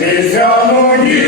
Різдвяну ніч.